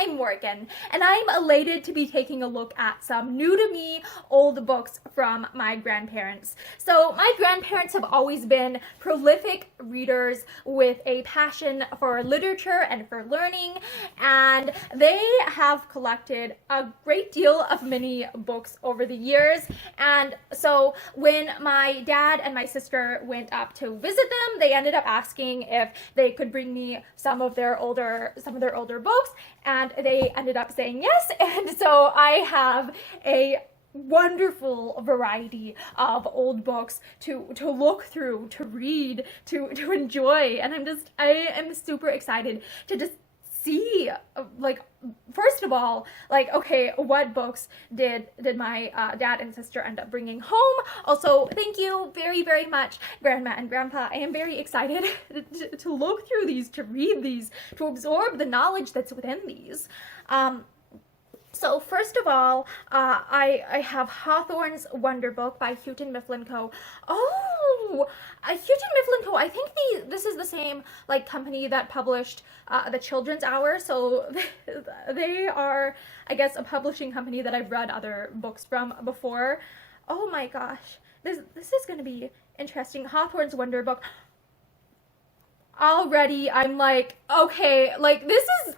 I'm Morgan, and I'm elated to be taking a look at some new to me old books from my grandparents. So my grandparents have always been prolific readers with a passion for literature and for learning, and they have collected a great deal of mini books over the years. And so when my dad and my sister went up to visit them, they ended up asking if they could bring me some of their older books, and they ended up saying yes. And so I have a wonderful variety of old books to look through, to read, to enjoy, and I am super excited to just see, like, first of all, like, okay, what books did my dad and sister end up bringing home? Also, thank you very, very much, Grandma and Grandpa. I am very excited to look through these, to read these, to absorb the knowledge that's within these. So first of all, I have Hawthorne's Wonder Book by Houghton Mifflin Co. Oh, Houghton Mifflin Co. I think this is the same like company that published the Children's Hour. So they are, I guess, a publishing company that I've read other books from before. Oh my gosh, this is going to be interesting. Hawthorne's Wonder Book. Already, I'm like, okay, like this is.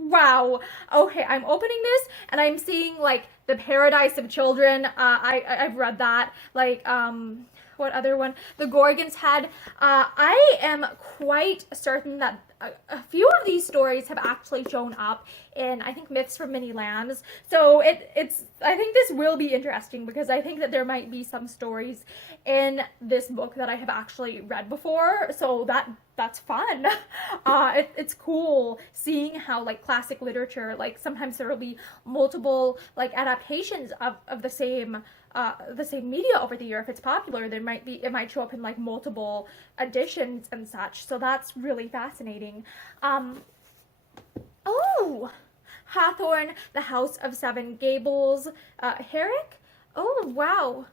Wow. Okay, I'm opening this and I'm seeing like The Paradise of Children. I've read that. Like, what other one? The Gorgon's Head. I am quite certain that a few of these stories have actually shown up in, I think, Myths from Many Lands. So I think this will be interesting because I think that there might be some stories in this book that I have actually read before. So that's fun. It's cool seeing how like classic literature, like sometimes there will be multiple like adaptations of the same media over the year. If it's popular, it might show up in like multiple editions and such. So that's really fascinating. Oh, Hawthorne, The House of Seven Gables, Herrick. Oh wow.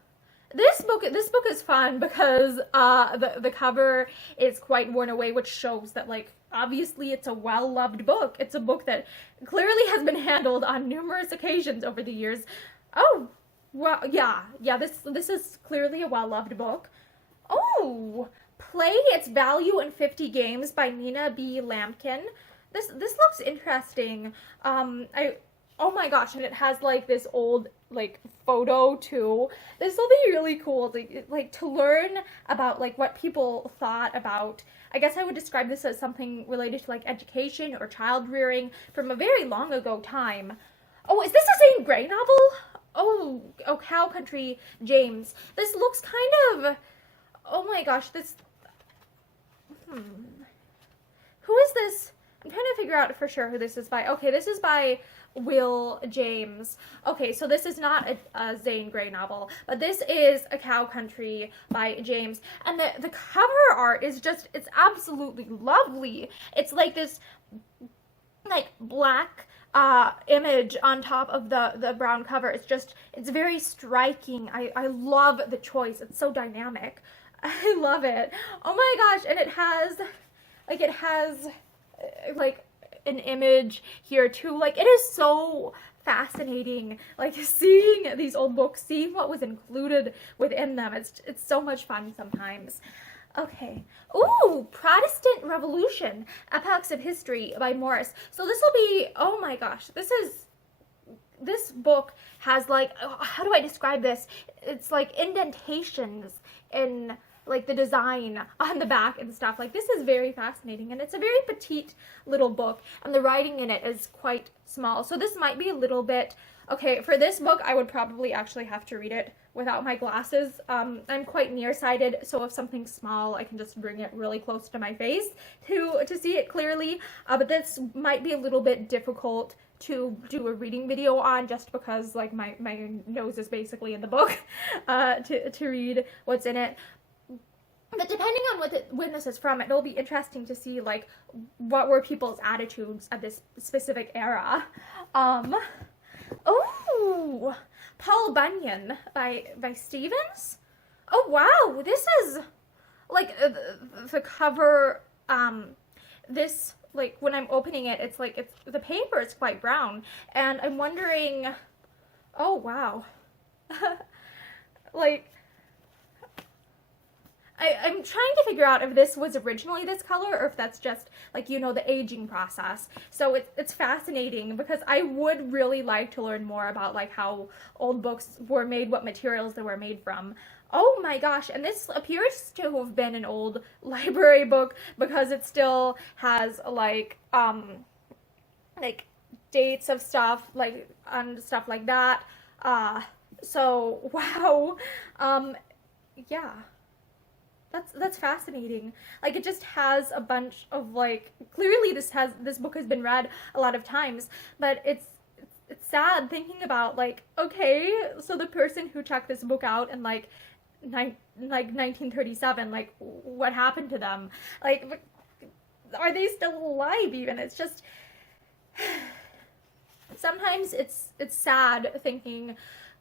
This book is fun because the cover is quite worn away, which shows that like obviously it's a well-loved book. It's a book that clearly has been handled on numerous occasions over the years. Oh, well, yeah, this is clearly a well-loved book. Oh, Play Its Value in 50 Games by Nina B. Lampkin. This looks interesting. Oh my gosh, and it has like this old like photo too. This will be really cool to learn about like what people thought about. I guess I would describe this as something related to like education or child rearing from a very long ago time. Oh, is this a Zane Grey novel? Oh, Cow Country, James. This looks kind of. Oh my gosh, this. Who is this? I'm trying to figure out for sure who this is by. Okay, this is by Will James. Okay, so this is not a Zane Grey novel, but this is A Cow Country by James. And the cover art is just, it's absolutely lovely. It's like this, like, black image on top of the brown cover. It's very striking. I love the choice. It's so dynamic. I love it. Oh my gosh, and it has like an image here too. Like, it is so fascinating, like seeing these old books, seeing what was included within them. It's so much fun sometimes. Okay. Ooh, Protestant Revolution, Epochs of History by Morris. So this will be, oh my gosh, this book has like, how do I describe this? It's like indentations in like the design on the back and stuff. Like, this is very fascinating, and it's a very petite little book, and the writing in it is quite small. So this might be a little bit, okay, for this book, I would probably actually have to read it without my glasses. I'm quite nearsighted, so if something's small, I can just bring it really close to my face to see it clearly. But this might be a little bit difficult to do a reading video on, just because like my nose is basically in the book to read what's in it. But depending on when this is from, it'll be interesting to see like what were people's attitudes at this specific era. Oh, Paul Bunyan by Stevens. Oh wow, this is like the cover. This like when I'm opening it, it's like the paper is quite brown, and I'm wondering, oh wow, like I'm trying to figure out if this was originally this color or if that's just like, you know, the aging process. So it's fascinating because I would really like to learn more about like how old books were made, what materials they were made from. Oh my gosh, and this appears to have been an old library book because it still has like dates of stuff like on stuff like that. So wow. Yeah. That's fascinating. Like it just has a bunch of like clearly this book has been read a lot of times, but it's sad thinking about like okay, so the person who checked this book out in like 1937, like what happened to them? Like are they still alive even? It's just sometimes it's sad thinking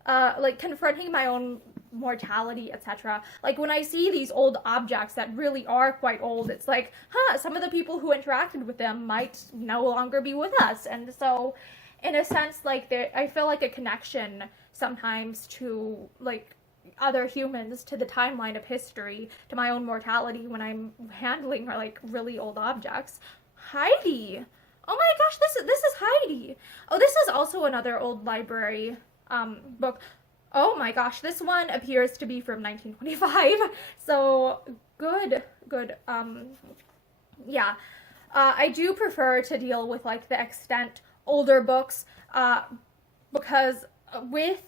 like confronting my own mortality, etc. Like when I see these old objects that really are quite old, it's like, huh, some of the people who interacted with them might no longer be with us. And so in a sense, like I feel like a connection sometimes to like other humans, to the timeline of history, to my own mortality when I'm handling like really old objects. Heidi. Oh my gosh, this is Heidi. Oh, this is also another old library book. Oh my gosh, this one appears to be from 1925. So good. Yeah. I do prefer to deal with like the extant older books because with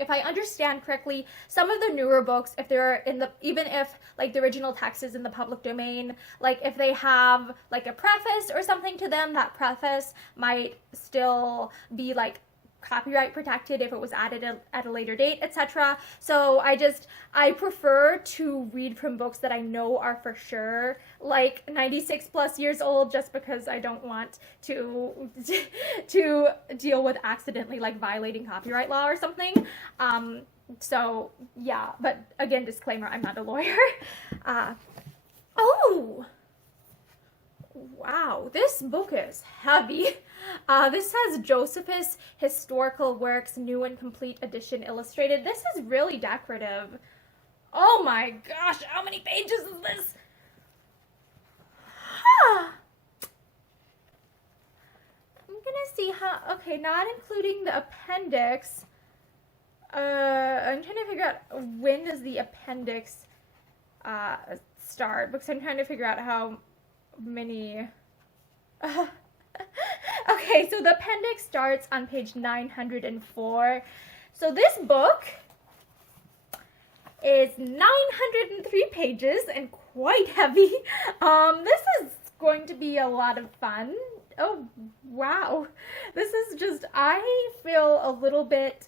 if I understand correctly, some of the newer books, if they're in the, even if like the original text is in the public domain, like if they have like a preface or something to them, that preface might still be like copyright protected if it was added at a later date, etc. So I prefer to read from books that I know are for sure like 96 plus years old, just because I don't want to to deal with accidentally like violating copyright law or something. So yeah, but again, disclaimer, I'm not a lawyer. Oh wow, this book is heavy. This has Josephus Historical Works New and Complete Edition Illustrated. This is really decorative. Oh my gosh, how many pages is this? I'm gonna see how, okay, not including the appendix. I'm trying to figure out when does the appendix start, because I'm trying to figure out how many... Okay, so the appendix starts on page 904. So this book is 903 pages and quite heavy. This is going to be a lot of fun. Oh, wow. This is just, I feel a little bit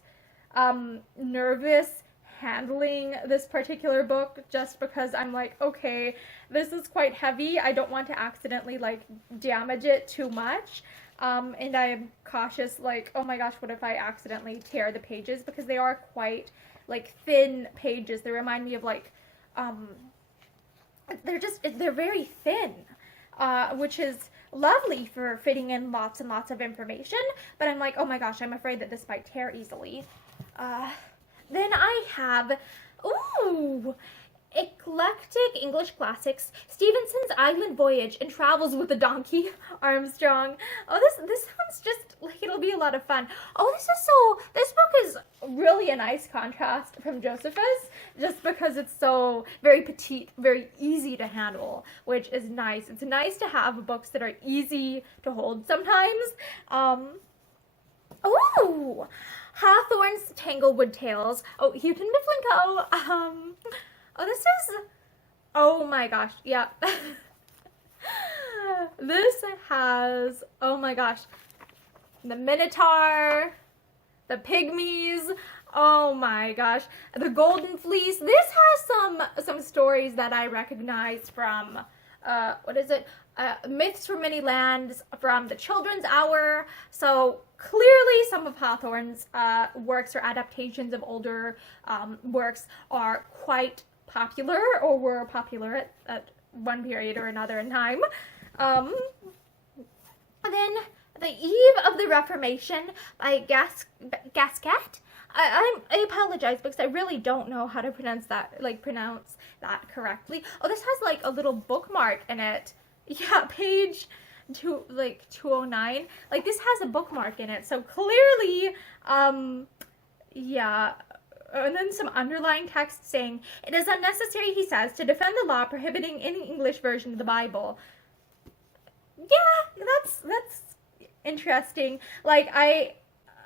nervous handling this particular book just because I'm like, okay, this is quite heavy. I don't want to accidentally like damage it too much. And I am cautious, like, oh my gosh, what if I accidentally tear the pages, because they are quite like thin pages. They remind me of like they're very thin, which is lovely for fitting in lots and lots of information, but I'm like, oh my gosh, I'm afraid that this might tear easily. Then I have, ooh, Eclectic English Classics, Stevenson's Island Voyage and Travels with a Donkey, Armstrong. Oh, this sounds just like it'll be a lot of fun. Oh, this book is really a nice contrast from Josephus, just because it's so very petite, very easy to handle, which is nice. It's nice to have books that are easy to hold sometimes. Ooh, Hawthorne's Tanglewood Tales. Oh, Houghton Mifflin Co. Oh, this is, oh my gosh, yeah. This has, oh my gosh, the Minotaur, the Pygmies, oh my gosh, the Golden Fleece. This has some stories that I recognize from, what is it? Myths from Many Lands, from the Children's Hour. So clearly some of Hawthorne's works or adaptations of older works are quite popular, or were popular at one period or another in time. And then The Eve of the Reformation by Gasquet. I apologize because I really don't know how to pronounce that correctly. Oh, this has like a little bookmark in it. Yeah, page 209. Like this has a bookmark in it, so clearly, yeah. And then some underlying text saying, "It is unnecessary," he says, "to defend the law prohibiting any English version of the Bible." Yeah, that's interesting. Like I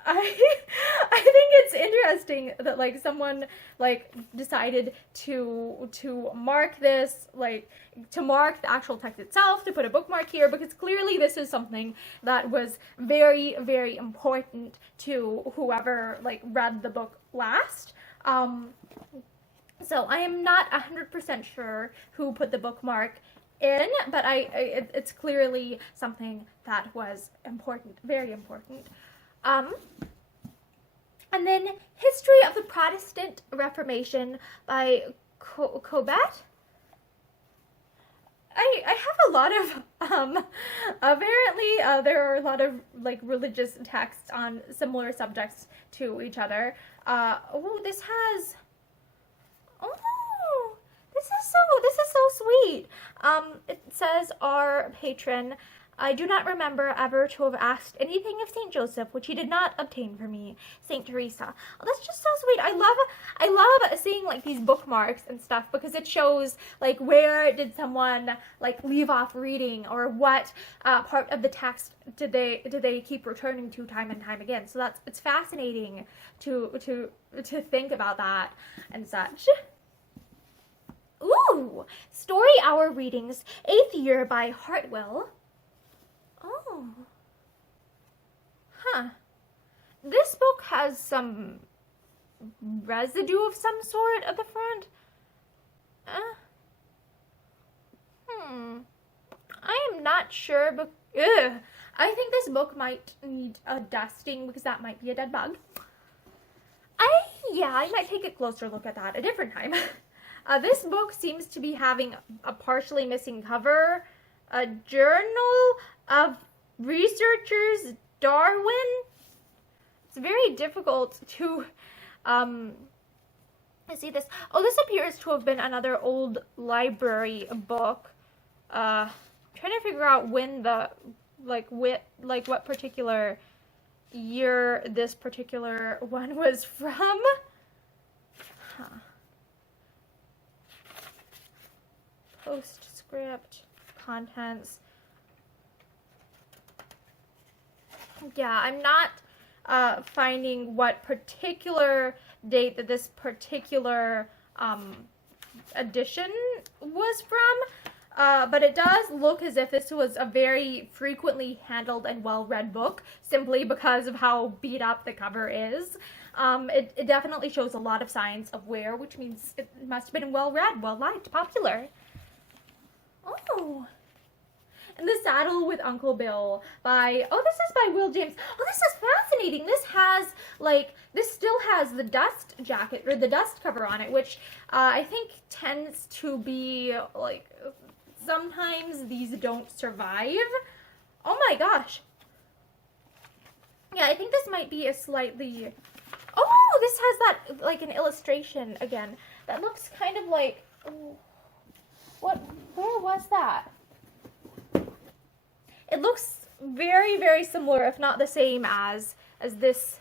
I think it's interesting that like someone like decided to mark this, like to mark the actual text itself, to put a bookmark here, because clearly this is something that was very, very important to whoever like read the book last. So I am not 100% sure who put the bookmark in, but it's clearly something that was important, very important. And then History of the Protestant Reformation by Cobbett. I have a lot of, apparently there are a lot of like religious texts on similar subjects to each other. Oh, this has, oh, this is so sweet. It says, "Our patron, I do not remember ever to have asked anything of Saint Joseph which he did not obtain for me, Saint Teresa." Oh, that's just so sweet. I love seeing like these bookmarks and stuff because it shows like where did someone like leave off reading, or what part of the text did they keep returning to time and time again. So it's fascinating to think about that and such. Ooh, Story Hour Readings, 8th Year by Hartwell. Oh. Huh. This book has some residue of some sort at the front. I am not sure, but I think this book might need a dusting because that might be a dead bug. I might take a closer look at that a different time. This book seems to be having a partially missing cover. A Journal of Researchers Darwin. It's very difficult to see this. Oh, this appears to have been another old library book. Trying to figure out when what particular year this particular one was from. Huh. Postscript, contents. Yeah, I'm not finding what particular date that this particular edition was from, but it does look as if this was a very frequently handled and well-read book, simply because of how beat up the cover is. It definitely shows a lot of signs of wear, which means it must have been well-read, well-liked, popular. Oh. In the Saddle with Uncle Bill by, oh, this is by Will James. Oh, this is fascinating. This still has the dust jacket, or the dust cover on it, which I think tends to be, like, sometimes these don't survive. Oh my gosh. Yeah, I think this might be a slightly, oh, this has that, like, an illustration again. That looks kind of like, oh, where was that? It looks very, very similar, if not the same as this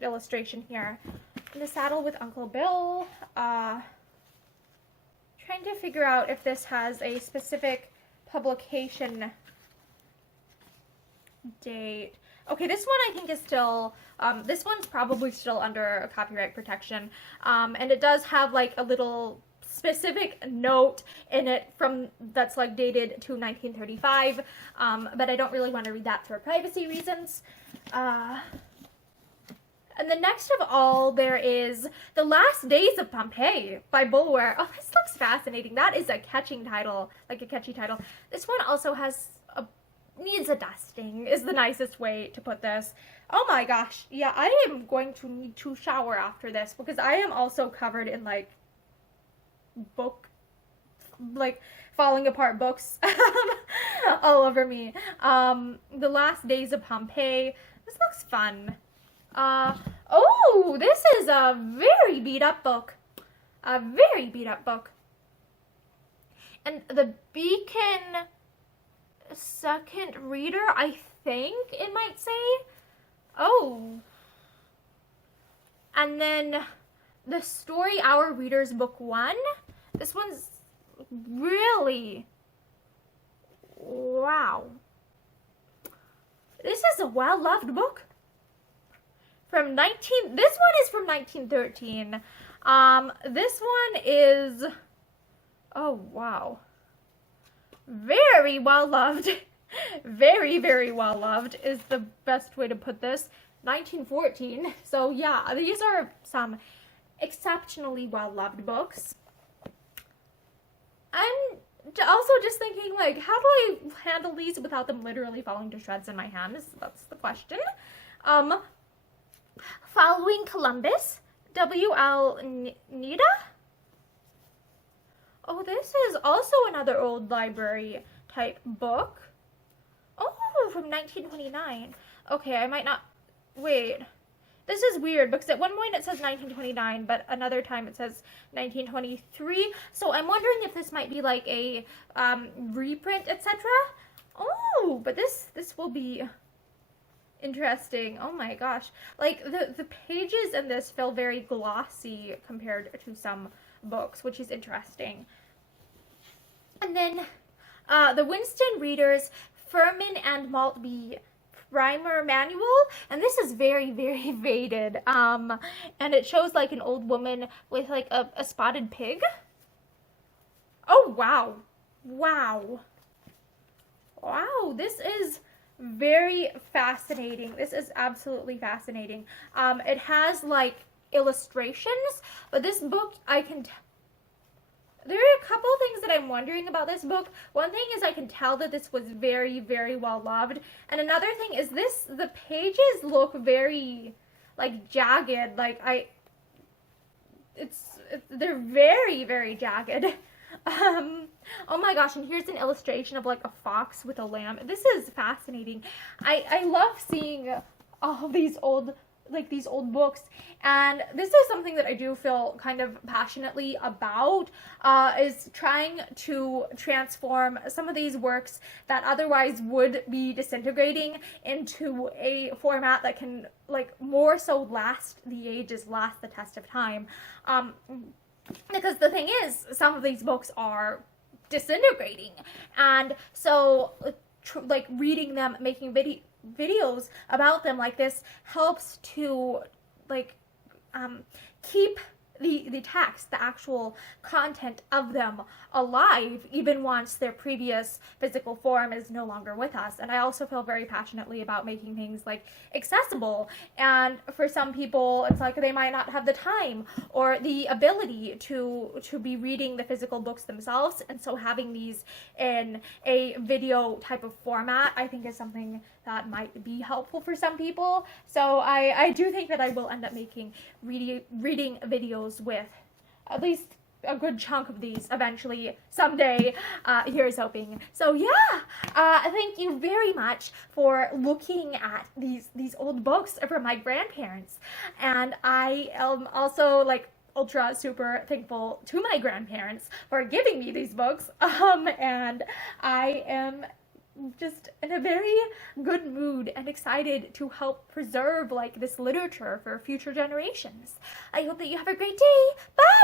illustration here. In the Saddle with Uncle Bill. Trying to figure out if this has a specific publication date. Okay, this one I think is still, this one's probably still under copyright protection. And it does have like a little specific note in it that's like dated to 1935, but I don't really want to read that for privacy reasons. And the next of all, there is The Last Days of Pompeii by Bulwer. Oh, this looks fascinating. That is a catchy title, like a catchy title. This one also needs a dusting, is the nicest way to put this. Oh my gosh, yeah, I am going to need to shower after this because I am also covered in like book like falling apart books all over me. The Last Days of Pompeii. This looks fun. Oh, this is a very beat up book. A very beat up book. And the Beacon Second Reader, I think it might say. Oh. And then the Story Hour Readers Book 1. This one's really, wow. This is a well-loved book. This one is from 1913. This one is, oh wow. Very well-loved. Very, very well-loved is the best way to put this. 1914. So yeah, these are some exceptionally well-loved books. I'm also just thinking, like, how do I handle these without them literally falling to shreds in my hands? That's the question. Following Columbus, W.L. Nida. Oh, this is also another old library type book. Oh, from 1929. Okay, I might not, wait. This is weird because at one point it says 1929, but another time it says 1923. So I'm wondering if this might be like a reprint, etc. Oh, but this will be interesting. Oh my gosh. Like the pages in this feel very glossy compared to some books, which is interesting. And then the Winston Readers Furman and Maltby Primer Manual, and this is very, very faded, and it shows like an old woman with like a spotted pig. Oh wow, wow, wow, this is very fascinating. This is absolutely fascinating. It has like illustrations, but this book, there are a couple things that I'm wondering about this book. One thing is I can tell that this was very, very well loved. And another thing is the pages look very, like, jagged. Like, they're very, very jagged. Oh my gosh, and here's an illustration of, like, a fox with a lamb. This is fascinating. I love seeing all these old books, and this is something that I do feel kind of passionately about, is trying to transform some of these works that otherwise would be disintegrating into a format that can, like, more so last the ages, last the test of time. Because the thing is, some of these books are disintegrating, and so like reading them, making videos about them like this helps to like keep the text, the actual content of them alive, even once their previous physical form is no longer with us. And I also feel very passionately about making things like accessible. And for some people, it's like they might not have the time or the ability to be reading the physical books themselves. And so having these in a video type of format, I think is something that might be helpful for some people. So I do think that I will end up making reading videos with at least a good chunk of these eventually someday. Here's hoping. So yeah, thank you very much for looking at these old books from my grandparents, and I am also like ultra super thankful to my grandparents for giving me these books, and I am just in a very good mood and excited to help preserve like this literature for future generations. I hope that you have a great day. Bye!